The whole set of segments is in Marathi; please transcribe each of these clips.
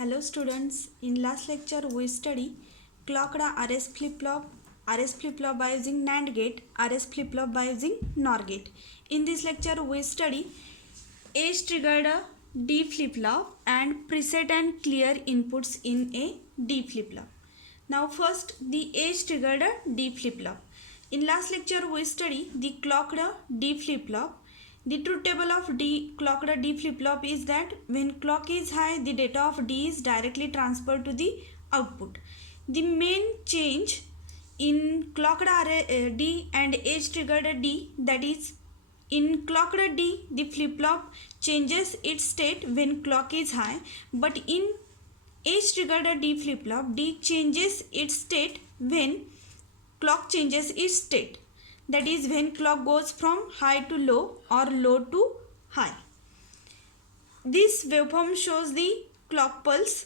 Hello students, in last lecture we study clocked RS flip-flop by using NAND gate, RS flip-flop by using NOR gate. In this lecture we study age triggered D flip-flop and preset and clear inputs in a D flip-flop. Now first the age triggered D flip-flop. In last lecture we study the clocked D flip-flop. The truth table of clocked D flip-flop is that when clock is high, the data of D is directly transferred to the output. The main change in clocked D and age triggered D, that is, in clocked D, the flip-flop changes its state when clock is high, but in age triggered D flip-flop, D changes its state when clock changes its state. That is when clock goes from high to low or low to high. This waveform shows the clock pulse.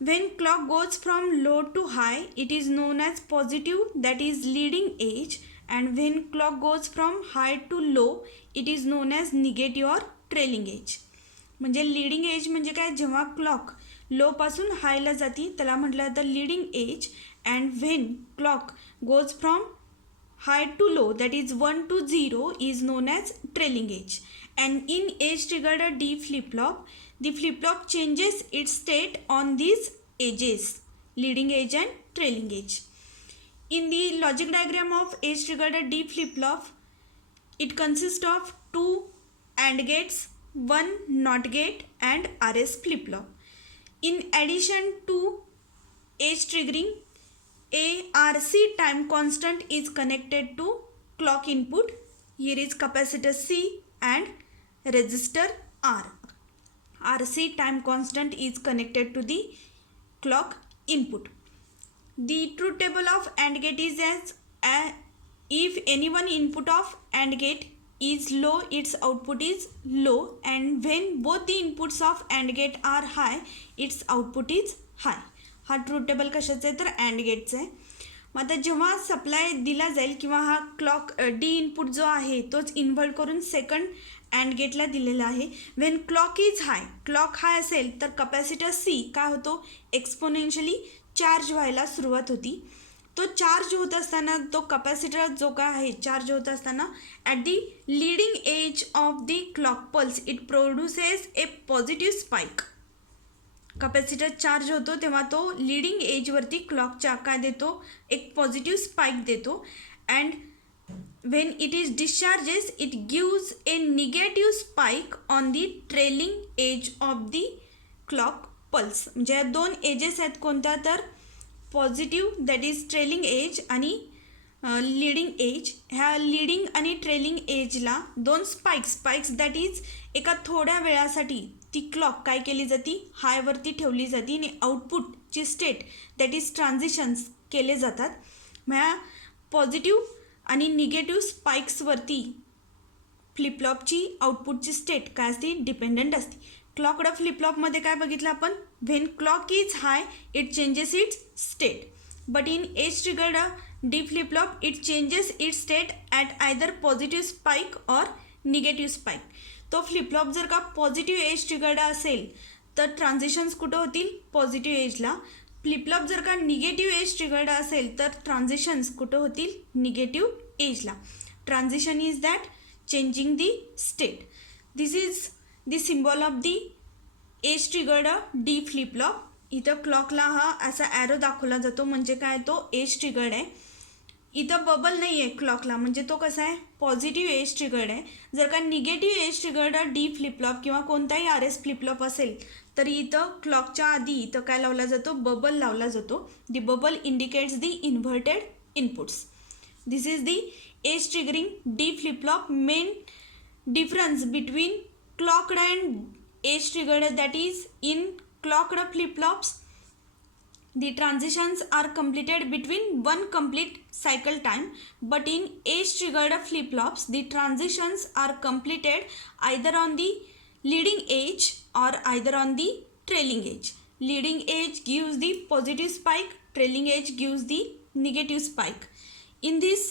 When clock goes from low to high, it is known as positive, that is leading edge, and when clock goes from high to low, it is known as negative or trailing edge. म्हणजे लीडिंग एज म्हणजे काय, जेव्हा क्लॉक लो पासून हायला जाती त्याला म्हटलं जातं leading edge, and when clock goes from high to low, that is 1 to 0, is known as trailing edge. And in age triggered D flip-flop, the flip-flop changes its state on these edges, leading edge and trailing edge. In the logic diagram of age triggered D flip-flop, it consists of two AND gates, one NOT gate and RS flip-flop. In addition to age triggering, a RC time constant is connected to clock input. Here is capacitor C and resistor R. RC time constant is connected to the clock input. The truth table of AND gate is as if any one input of AND gate is low, its output is low, and when both the inputs of AND gate are high, its output is high. हा ट्रूथ टेबल कशाचा आहे तर अँड गेटचा आहे. मग आता जेव्हा सप्लाय दिला जाईल किंवा हा क्लॉक डी इनपुट जो आहे तोच इन्व्हर्ट करून सेकंड अँड गेटला दिलेला आहे. When clock is high, clock high असेल तर कपॅसिटर सी काय होतो, एक्सपोनेन्शियली चार्ज व्हायला सुरुवात होती. तो चार्ज होत असताना तो कपॅसिटर जो काय आहे चार्ज होत असताना at the leading edge of the clock pulse it produces A positive spike. Capacitor charge होतो तेव्हा तो लीडिंग एजवरती क्लॉकच्या काय देतो, एक पॉझिटिव्ह स्पाइक देतो. And Wien it is discharges it gives A negative spike on the trailing edge of the clock pulse. म्हणजे दोन एजेस आहेत कोणत्या तर positive that is trailing edge आणि लीडिंग एज. ह्या लीडिंग आणि ट्रेलिंग एजला दोन स्पाइक्स दॅट इज एका थोड्या वेळासाठी ती क्लॉक काय केली जाती, हायवरती ठेवली जाते आणि आउटपुटची स्टेट दॅट इज ट्रान्झिशन्स केले जातात. ह्या पॉझिटिव्ह आणि निगेटिव्ह स्पाइक्सवरती फ्लिपफ्लॉपची आउटपुटची स्टेट काय असते, डिपेंडंट असते. क्लॉकड फ्लिपफ्लॉपमध्ये काय बघितलं आपण, when clock is high it changes it's state, but in age triggered D flip-flop it changes it's state at either positive spike और निगेटिव्ह स्पाइक. तो फ्लिपफ्लॉप जर का पॉझिटिव्ह एज ट्रिगर्ड असेल तर ट्रान्झिशन्स कुठं होतील, पॉझिटिव्ह एजला. फ्लिपफ्लॉप जर का निगेटिव्ह एज ट्रिगर्ड असेल तर ट्रान्झिशन्स कुठं होतील, निगेटिव्ह एजला. Transition is that changing the state. This is the symbol of the edge triggered D flip-flop. इथं क्लॉकला हा असा ॲरो दाखवला जातो म्हणजे काय, तो एज ट्रिगर्ड आहे. इथं बबल नाही आहे क्लॉकला म्हणजे तो कसा आहे, पॉझिटिव्ह एज ट्रिगर्ड आहे. जर का negative edge triggered D flip-flop किंवा कोणताही आर एस फ्लिपफ्लॉप असेल तर इथं क्लॉकच्या आधी इथं काय लावला जातो, बबल लावला जातो. The bubble indicates the inverted inputs. This is the edge triggering D flip flop. Main difference between clocked and edge triggered that is in clocked flip flops the transitions are completed between one complete cycle time, but in age triggered flip-flops the transitions are completed either on the leading edge or either on the trailing edge. Leading edge gives the positive spike, trailing edge gives the negative spike. In this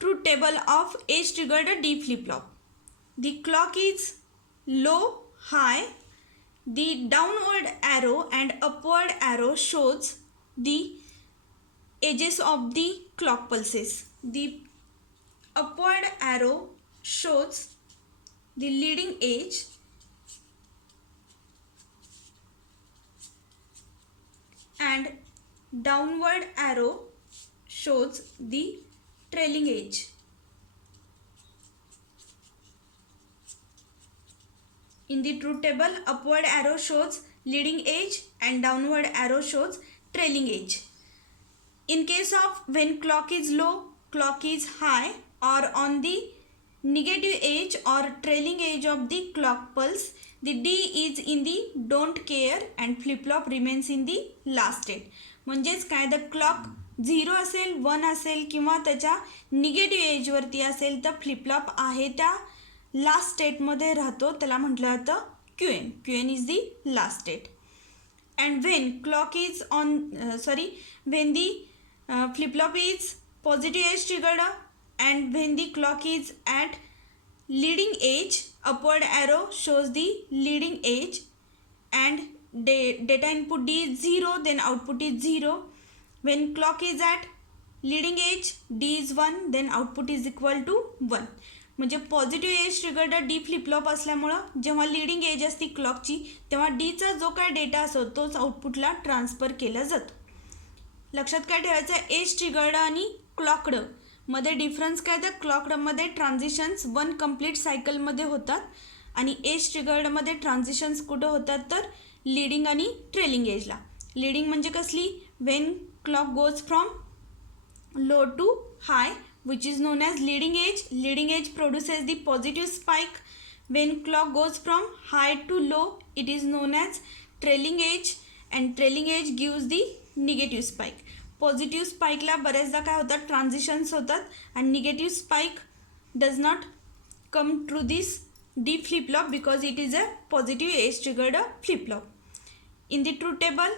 truth table of age triggered D flip-flop, the clock is low, high The downward arrow and upward arrow shows the edges of the clock pulses. The upward arrow shows the leading edge and downward arrow shows the trailing edge. In the truth table, upward arrow shows leading edge and downward arrow shows trailing edge. In case of when clock is low, clock is high, or on the negative edge or trailing edge of the clock pulse, the D is in the don't care and flip-flop remains in the last state. म्हणजेच काय, द क्लॉक 0 असेल, 1 असेल किंवा त्याच्या निगेटिव्ह एजवरती असेल तर फ्लिपफ्लॉप आहे त्या लास्ट स्टेटमध्ये राहतो, त्याला म्हटलं जातं Q n. Q n is the last state. And when clock is on when the flip-flop is positive edge triggered and when the clock is at leading edge, upward arrow shows the leading edge and data input D is 0, then output is 0. When clock is at leading edge, D is 1, then output is equal to 1. म्हणजे positive edge triggered D flip-flop असल्यामुळं जेव्हा लिडिंग एज असते क्लॉकची तेव्हा डीचा जो काय डेटा असतो तोच आउटपुटला ट्रान्सफर केला जातो. लक्षात काय ठेवायचं आहे, एज ट्रिगर्ड आणि क्लॉकड मध्ये डिफरन्स काय, तर क्लॉकडमध्ये ट्रान्झिशन्स 1 कंप्लीट सायकलमध्ये होतात आणि एज ट्रिगर्डमध्ये ट्रान्झिशन्स कुठं होतात तर लीडिंग आणि ट्रेलिंग एजला. लीडिंग म्हणजे कसली, when clock goes from low to high which is known as leading edge. Leading edge produces the positive spike. When clock goes from high to low, it is known as trailing edge and trailing edge gives the negative spike. Positive spike ला बरेचदा काय होतात, ट्रान्झिशन्स होतात आणि negative spike does not come through this D flip flop because it is a positive edge triggered flip flop. In the truth table,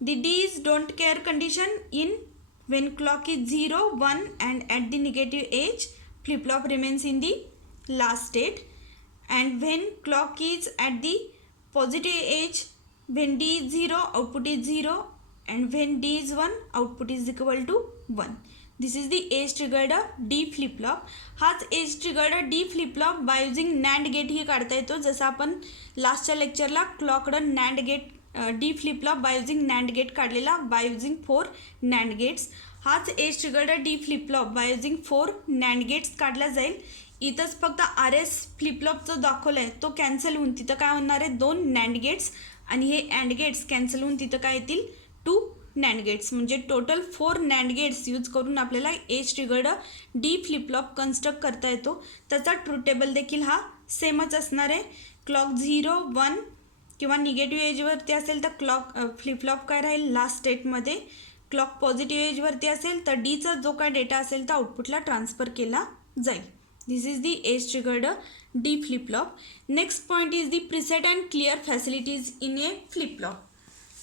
the D is don't care condition in when clock is 0, 1 and at the negative edge, flip-flop remains in the last state. And when clock is at the positive edge, when D is 0, output is 0 and when D is 1, output is equal to 1. This is the edge triggered D flip-flop. हाच edge triggered D flip-flop by using NAND gate ही काढता येतो. जसं आपण लास्टच्या लेक्चरला clocked NAND gate D flip flop by using NAND gate काढलेला बाय युझिंग 4 नॅन्ड गेट्स. हाच edge triggered D flip flop by using 4 NAND gates काढला जाईल. इथंच फक्त आर एस फ्लिपफ्लॉप जो दाखवला आहे तो कॅन्सल होऊन तिथं काय होणार आहे, 2 नॅन्ड गेट्स आणि हे अँड गेट्स कॅन्सल होऊन तिथं काय येतील, 2 नॅन्ड गेट्स. म्हणजे टोटल 4 नॅन्ड गेट्स यूज करून आपल्याला age triggered D flip-flop construct करता येतो. त्याचा ट्रूथ टेबल देखील हा सेमच असणार आहे. क्लॉक 0, 1 किंवा निगेटिव्ह एजवरती असेल तर क्लॉक फ्लिपफ्लॉप काय राहील लास्ट स्टेटमध्ये. क्लॉक पॉझिटिव्ह एजवरती असेल तर डीचा जो काय डेटा असेल तो आउटपुटला ट्रान्सफर केला जाईल. This is the edge triggered D flip flop. Next point is the preset and clear facilities in a flip flop.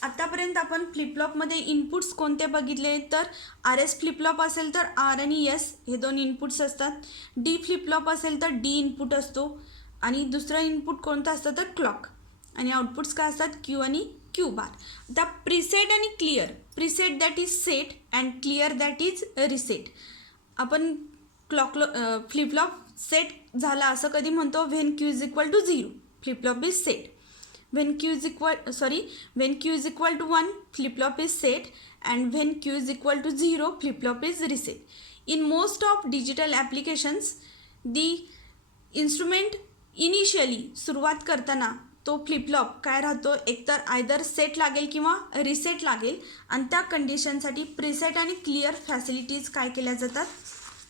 आत्तापर्यंत आपण फ्लिपफ्लॉपमध्ये इनपुट्स कोणते बघितले तर आर एस फ्लिपफ्लॉप असेल तर आर आणि एस हे 2 इनपुट्स असतात. डी फ्लिपफ्लॉप असेल तर डी इनपुट असतो आणि दुसरं इनपुट कोणतं असतं तर क्लॉक आणि आउटपुट्स काय असतात क्यू आणि क्यू बार. आता प्रीसेट आणि clear, preset that is set and clear that is reset. आपण क्लॉक फ्लिपफ्लॉप सेट झाला असं कधी म्हणतो, when Q is equal to 0 flip flop is set. when q is equal to 1 flip-flop is set and when q is equal to 0 flip-flop is reset. In most of digital applications the instrument initially सुरुवात करताना तो फ्लिपफ्लॉप काय राहतो, एकतर आयदर सेट लागेल किंवा रिसेट लागेल आणि त्या कंडिशनसाठी प्रीसेट आणि क्लिअर फॅसिलिटीज काय केल्या जातात,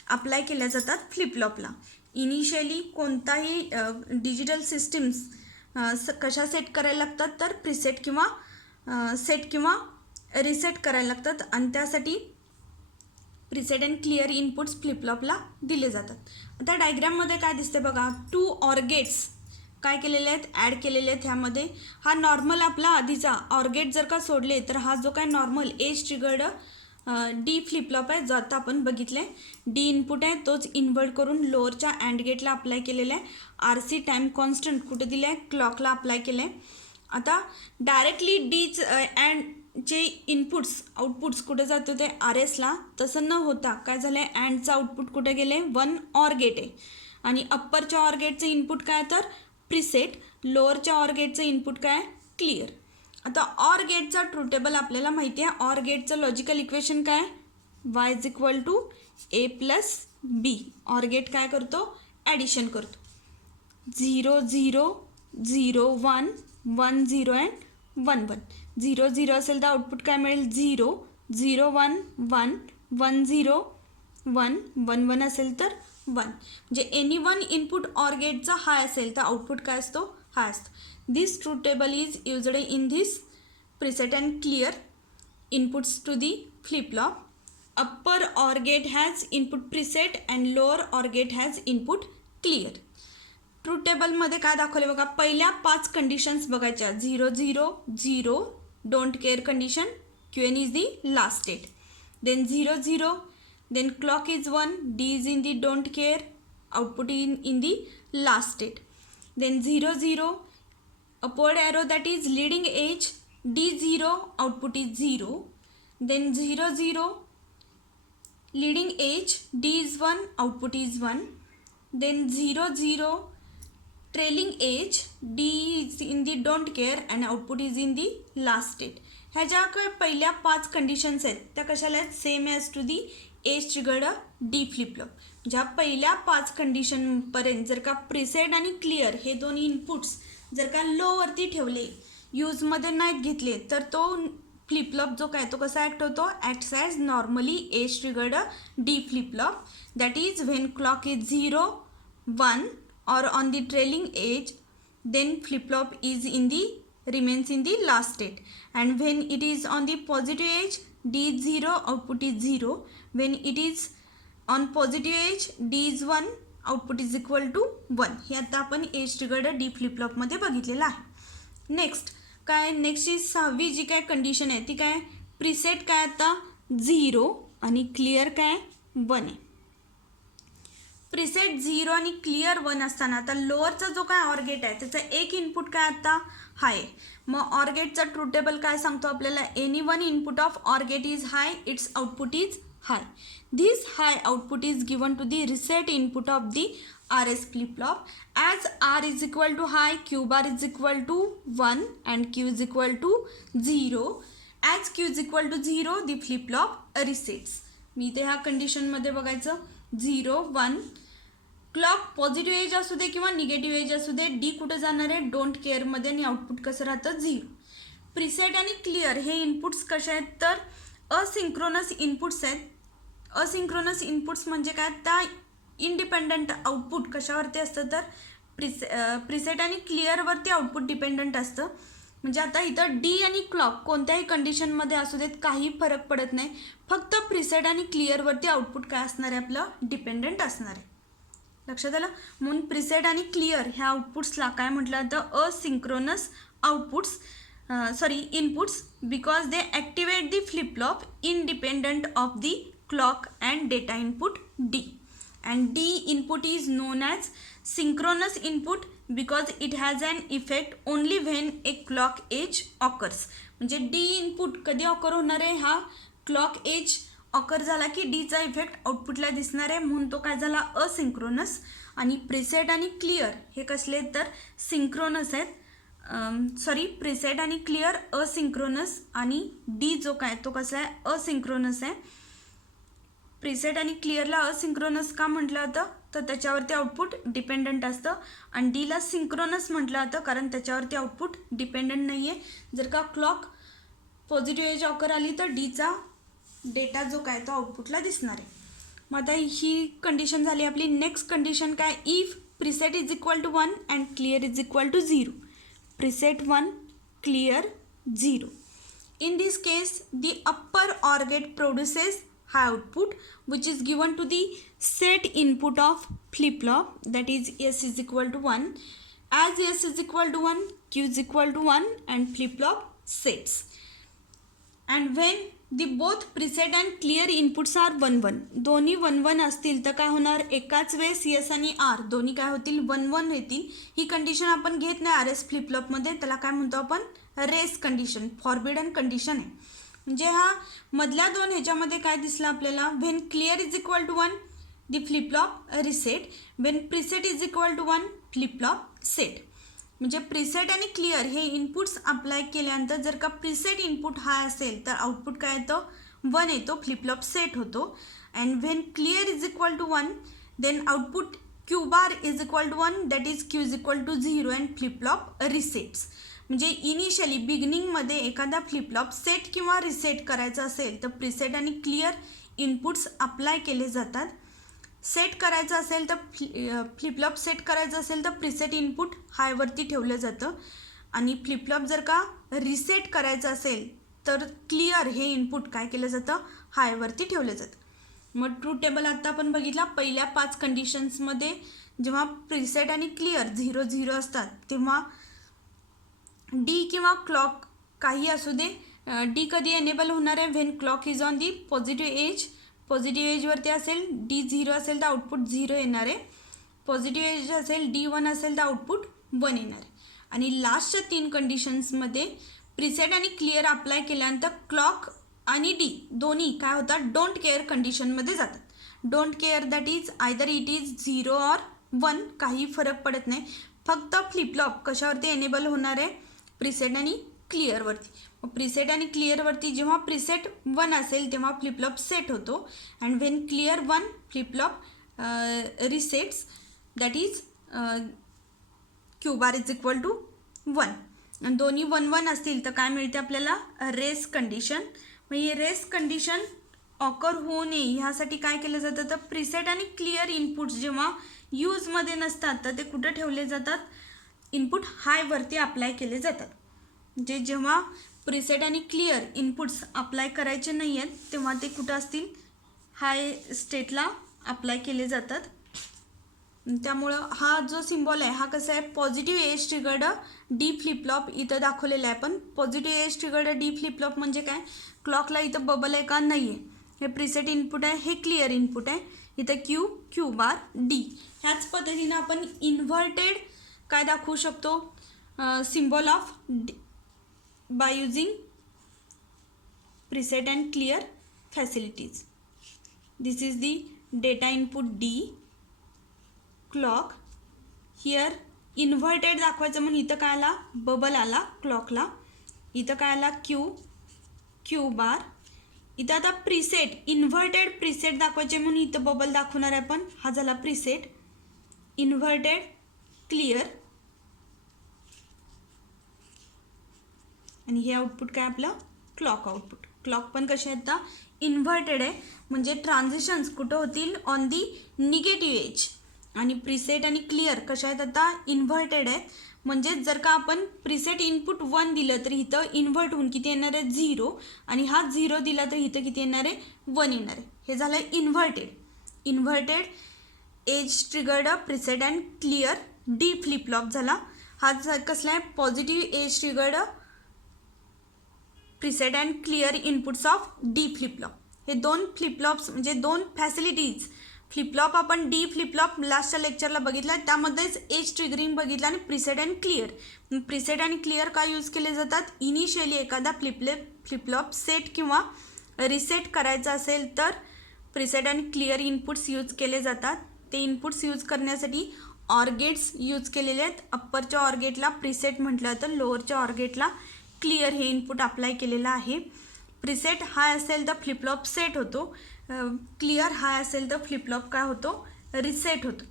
अप्लाय केल्या जातात फ्लिपफ्लॉपला. इनिशियली कोणताही डिजिटल सिस्टीम्स कशा सेट करायला लागतात तर प्रीसेट किंवा सेट किंवा रिसेट करायला लागतात आणि त्यासाठी प्रीसेट अँड क्लिअर इनपुट्स फ्लिपफ्लॉपला दिले जातात. आता डायग्राममध्ये काय दिसते बघा, 2 ऑर गेट्स काय केलेले आहेत, ॲड केलेले आहेत. ह्यामध्ये हा नॉर्मल आपला आधीचा ऑर गेट जर का सोडले तर हा जो काय normal age triggered D flip-flop आहे जो आता आपण बघितलं आहे. डी इनपुट आहे तोच इन्व्हर्ट करून लोअरच्या अँड गेटला अप्लाय केलेला आहे. आर सी टाईम कॉन्स्टंट कुठे दिले आहे, क्लॉकला अप्लाय केलं आहे. आता डायरेक्टली डीच अँड जे इनपुट्स आउटपुट्स कुठे जातो ते आर एसला, तसं न होता काय झालं आहे, अँडचं आउटपुट कुठे गेले, वन ऑर गेट आहे आणि अप्परच्या ऑर गेटचं इनपुट काय तर प्रिसेट, लोअरच्या ऑर गेटचं इनपुट काय क्लिअर. आता ऑर गेटचा ट्रू टेबल आपल्याला माहिती आहे. ऑर गेटचं लॉजिकल इक्वेशन काय, Y is equal to A plus B. OR gate काय करतो, ॲडिशन करतो. 0 0 0 1 1 0 अँड 1 1. 0 0 असेल तर आउटपुट काय मिळेल 0 0 1 1 1 0 1 1 1 असेल तर 1. म्हणजे एनी वन इनपुट ऑर गेटचा हाय असेल तर आउटपुट काय असतो, हाय असतो. This truth table is used in this preset and clear inputs to the flip flop. Upper OR gate has input preset and lower OR gate has input clear. Truth टेबलमध्ये काय दाखवले बघा, पहिल्या 5 कंडिशन्स बघायच्या. 0 0 0 don't care condition, Q n is the last state. Then 0 0, then clock is 1, D is in the don't care, output in the last state. Then 0 0, upward arrow that is leading edge, D0, output is 0. Then 0 0, leading edge, D is 1, output is 1. Then 0 0, trailing edge, D is in the don't care and output is in the last state. ह्या ज्या काय पहिल्या 5 कंडिशन्स आहेत त्या कशाला आहेत, same as to the edge triggered D flip flop. ज्या पहिल्या 5 कंडिशनपर्यंत जर का प्रिसेट आणि क्लिअर हे दोन्ही इनपुट्स जर का लोवरती ठेवले, यूजमध्ये नाहीत घेतले, तर तो फ्लिप फ्लॉप जो काय तो कसा ॲक्ट होतो, acts as normally age triggered D flip flop. That is when clock is 0 1 or on the trailing edge, then flip flop is in the remains in the last state. And when it is on the positive edge, D is 0, output is 0. When it is on positive edge, D is 1, output is equal to 1. हे आता आपण एज ट्रिगर्ड डी फ्लिप फ्लॉपमध्ये बघितलेलं आहे. नेक्स्ट काय, नेक्स्टची 6वी जी काय कंडिशन आहे ती काय, प्रिसेट काय आता 0 आणि क्लिअर काय 1 आहे. प्रिसेट 0 आणि क्लिअर 1 असताना आता लोअरचा जो काय ऑर गेट आहे त्याचा एक इनपुट काय आता हाय. मग ऑर गेटचा ट्रू टेबल काय सांगतो आपल्याला, any one input of or gate is high, it's output is high. This high output is given to the reset input of the R S flip flop. As R is equal to high, Q bar is equal to 1 and Q is equal to 0. As Q is equal to 0 the flip flop resets. मी इथे ह्या कंडिशनमध्ये बघायचं 0 1, क्लॉक पॉझिटिव्ह एज असू दे किंवा निगेटिव्ह एज असू दे, डी कुठे जाणार आहे डोंट केअरमध्ये आणि आउटपुट कसं राहतं 0. प्रिसेट आणि क्लिअर हे इनपुट्स कसे आहेत तर असिंक्रोनस इनपुट्स आहेत. असिंक्रोनस इनपुट्स म्हणजे काय, त्या इंडिपेंडंट आउटपुट कशावरती असतं तर प्रिसेट आणि क्लिअरवरती आउटपुट डिपेंडंट असतं. म्हणजे आता इथं डी आणि क्लॉक कोणत्याही कंडिशनमध्ये असू देत काही फरक पडत नाही, फक्त प्रिसेट आणि क्लिअरवरती आउटपुट काय असणार आहे आपलं डिपेंडंट असणार आहे. लक्षात आलं. म्हणून प्रिसेट आणि क्लिअर ह्या आउटपुट्सला काय म्हटलं जातं, asynchronous outputs inputs, because they activate the flip flop independent of the clock and data input D. And D input is known as synchronous input because it has an effect only when a clock edge occurs. म्हणजे डी इनपुट कधी ऑकर होणार आहे, हा क्लॉक एज ऑकर झाला की डीचा इफेक्ट आउटपुटला दिसणार आहे, म्हणून तो काय झाला असिंक्रोनस. आणि प्रिसेट आणि क्लिअर हे कसले तर सिंक्रोनस आहेत. प्रिसेट आणि क्लिअर असिंक्रोनस आणि डी जो काय तो कसा आहे असिंक्रोनस आहे. प्रिसेट आणि क्लिअरला असिंक्रोनस का म्हटलं जातं तर त्याच्यावरती आउटपुट डिपेंडंट असतं, आणि डीला सिंक्रोनस म्हटलं जातं कारण त्याच्यावरती आउटपुट डिपेंडंट नाही आहे. जर का क्लॉक पॉझिटिव्ह एज ऑकर आली तर डीचा डेटा जो काय तो आउटपुटला दिसणार आहे. मग आता ही कंडिशन झाली आपली. नेक्स्ट कंडिशन काय, if preset is equal to 1 and clear is equal to 0. Preset 1 clear 0. In this case the upper OR gate produces high output which is given to the set input of flip flop, that is S is equal to 1. As S is equal to 1, Q is equal to 1 and flip flop sets. And when the both preset and clear inputs are 1-1, दोन्ही 1-1 असतील तर काय होणार, एकाच वेळेस यस आणि आर दोन्ही काय होतील, 1-1 येतील. ही कंडिशन आपण घेत नाही आर एस फ्लिपफ्लॉपमध्ये, त्याला काय म्हणतो आपण, रेस कंडिशन, फॉरबिडन कंडिशन आहे. म्हणजे हा मधल्या दोन ह्याच्यामध्ये काय दिसलं आपल्याला, when clear is equal to 1 the flip flop reset, when preset is equal to 1 flip flop set. म्हणजे प्रिसेट आणि क्लिअर हे इनपुट्स अप्लाय केल्यानंतर जर का प्रिसेट इनपुट हाय असेल तर आउटपुट काय येतं, 1 येतो, फ्लिपफ्लॉप सेट होतो. And when clear is equal to 1 then output Q bar is equal to 1, that is Q is equal to 0 and flip flop resets. म्हणजे इनिशियली बिगिनिंगमध्ये एखादा फ्लिपफ्लॉप सेट किंवा रिसेट करायचा असेल तर प्रिसेट आणि क्लिअर इनपुट्स अप्लाय केले जातात. सेट करायचं असेल तर फ्लिपफ्लॉप सेट करायचं असेल तर प्रिसेट इनपुट हायवरती ठेवलं जातं आणि फ्लिपफ्लॉप जर का रिसेट करायचं असेल तर क्लिअर हे इनपुट काय केलं जातं, हायवरती ठेवलं जातं. मग ट्रूथ टेबल आत्ता आपण बघितला, पहिल्या 5 कंडिशन्समध्ये जेव्हा प्रिसेट आणि क्लिअर 0-0 असतात तेव्हा डी किंवा क्लॉक काही असू दे, डी कधी एनेबल होणार आहे, when clock is on the positive edge, positive एजवरती असेल, डी 0 असेल तर आउटपुट 0 येणार आहे, पॉझिटिव्ह एज असेल, डी 1 असेल तर आउटपुट 1 येणार आहे. आणि लास्टच्या 3 कंडिशन्समध्ये प्रिसेट आणि क्लिअर अप्लाय केल्यानंतर क्लॉक आणि डी दोन्ही काय होतात, डोंट केअर कंडिशनमध्ये जातात. Don't care that is either it is 0 or 1, काही फरक पडत नाही, फक्त फ्लिपफ्लॉप कशावरती एनेबल होणार आहे, प्रिसेट आणि क्लिअरवरती. प्रिसेट आणि क्लिअरवरती जेव्हा प्रिसेट 1 असेल तेव्हा फ्लिपफ्लॉप सेट होतो and when clear 1 flip flop resets, that is Q bar is equal to 1. आणि दोन्ही 1-1 असतील तर काय मिळते आपल्याला, रेस कंडिशन. मग ही रेस कंडिशन ऑकर होऊ नये ह्यासाठी काय केलं जातं, तर प्रिसेट आणि क्लिअर इनपुट्स जेव्हा यूजमध्ये नसतात तर ते कुठं ठेवले जातात, इनपुट हायवरती अप्लाय केले जातात. म्हणजे जेव्हा प्रिसेट आणि क्लिअर इनपुट्स अप्लाय करायचे नाही आहेत तेव्हा ते कुठं असतील, हाय स्टेटला अप्लाय केले जातात. त्यामुळं हा जो सिम्बॉल आहे हा कसा आहे, positive edge triggered D flip-flop इथं दाखवलेला आहे. पण positive edge triggered D flip-flop म्हणजे काय, क्लॉकला इथं बबल आहे का, नाही आहे, हे प्रिसेट इनपुट आहे, हे क्लिअर इनपुट आहे, इथं क्यू बार डी. ह्याच पद्धतीनं आपण इन्व्हर्टेड काय दाखवू शकतो, symbol of by using preset and clear facilities. This is the data input D, clock. Here inverted दाखवायचं म्हणून इथं काय आला, बबल आला क्लॉकला, इथं काय आला, क्यू बार. इथं आता प्रिसेट, इन्व्हर्टेड प्रिसेट दाखवायचे म्हणून इथं बबल दाखवणार आहे आपण, हा झाला प्रिसेट, इन्व्हर्टेड क्लिअर आणि हे आउटपुट काय आपलं, क्लॉक आउटपुट. क्लॉक पण कसे आहेत, आता इन्व्हर्टेड आहे म्हणजे ट्रान्झिशन्स कुठं होतील, ऑन दी निगेटिव्ह एज. आणि प्रिसेट आणि क्लिअर कशा आहेत, आता इन्व्हर्टेड आहे म्हणजे जर का आपण प्रिसेट इनपुट 1 दिलं तर इथं इन्व्हर्ट होऊन किती येणार आहे, 0, आणि हा 0 दिला तर इथं किती येणार आहे, 1 येणार आहे. हे झालं inverted. Inverted edge triggered preset and clear D flip-flop झाला. हा कसला आहे, positive edge triggered preset and clear inputs of D flip-flop. हे 2 फ्लिपफ्लॉप्स म्हणजे 2 फॅसिलिटीज. फ्लिपफ्लॉप आपण डी फ्लिपफ्लॉप लास्टच्या लेक्चरला बघितला, त्यामध्येच एज ट्रिगरिंग बघितलं आणि प्रिसेट अँड क्लिअर. प्रिसेट आणि क्लिअर का यूज केले जातात, इनिशियली एखादा फ्लिपफ्लॉप सेट किंवा रिसेट करायचा असेल तर प्रिसेट आणि क्लिअर इनपुट्स यूज केले जातात. ते इनपुट्स यूज करण्यासाठी ऑरगेट्स यूज केलेले आहेत. अप्परच्या ऑरगेटला प्रिसेट म्हटलं तर लोअरच्या ऑरगेटला क्लिअर हे इनपुट अप्लाय केलेलं आहे. प्रिसेट हाय असेल तर फ्लिपफ्लॉप सेट होतो, क्लिअर हाय असेल तर फ्लिपफ्लॉप काय होतो, रिसेट होतो.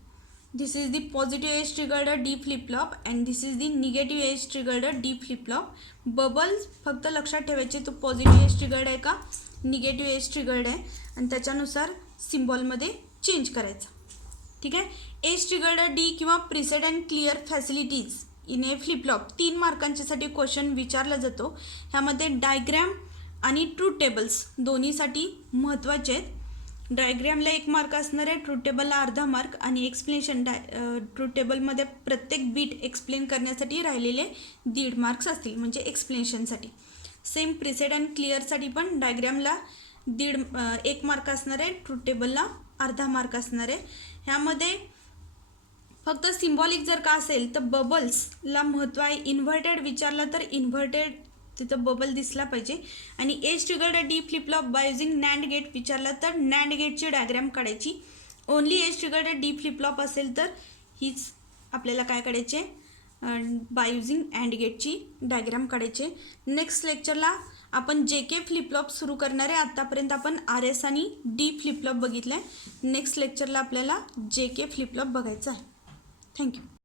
This is the positive edge triggered D flip flop and this is the negative edge triggered D flip flop. Bubbles फक्त लक्षात ठेवायचे, तो पॉझिटिव्ह एज ट्रिगर्ड आहे का निगेटिव्ह एज ट्रिगर्ड आहे आणि त्याच्यानुसार सिम्बॉलमध्ये चेंज करायचा. ठीक आहे. एज ट्रिगर्ड डी किंवा preset and clear facilities in a flip flop 3 मार्कांच्यासाठी क्वेश्चन विचारला जातो. ह्यामध्ये डायग्रॅम आणि ट्रूथ टेबल्स दोन्हीसाठी महत्त्वाचे आहेत. डायग्रॅमला 1 मार्क असणार आहे, ट्रूथ टेबलला अर्धा मार्क आणि एक्सप्लेनेशन ट्रूथ टेबलमध्ये प्रत्येक बीट एक्सप्लेन करण्यासाठी राहिलेले 1.5 मार्क्स असतील, म्हणजे एक्सप्लेनेशनसाठी. सेम प्रिसेट अँड क्लिअरसाठी पण डायग्रॅमला 1 मार्क असणार आहे, ट्रूथ टेबलला अर्धा मार्क असणार आहे. ह्यामध्ये फक्त सिम्बॉलिक जर का असेल तर बबल्सला महत्त्व आहे. इन्व्हर्टेड विचारलं तर इन्व्हर्टेड तिथं बबल दिसला पाहिजे. आणि edge triggered D flip flop by using NAND gate विचारलं तर नॅन्ड गेटची डायग्रॅम काढायची. Only edge triggered D flip flop असेल तर हीच आपल्याला काय काढायचे, बाय युझिंग अँड गेटची डायग्रॅम काढायचे. नेक्स्ट लेक्चरला आपण जे के फ्लिप फ्लॉप सुरू करणार आहे. आत्तापर्यंत आपण आर एस आणि डी फ्लिप फ्लॉप बघितलं आहे. नेक्स्ट लेक्चरला आपल्याला जे के फ्लिप फ्लॉप बघायचं आहे. थँक्यू.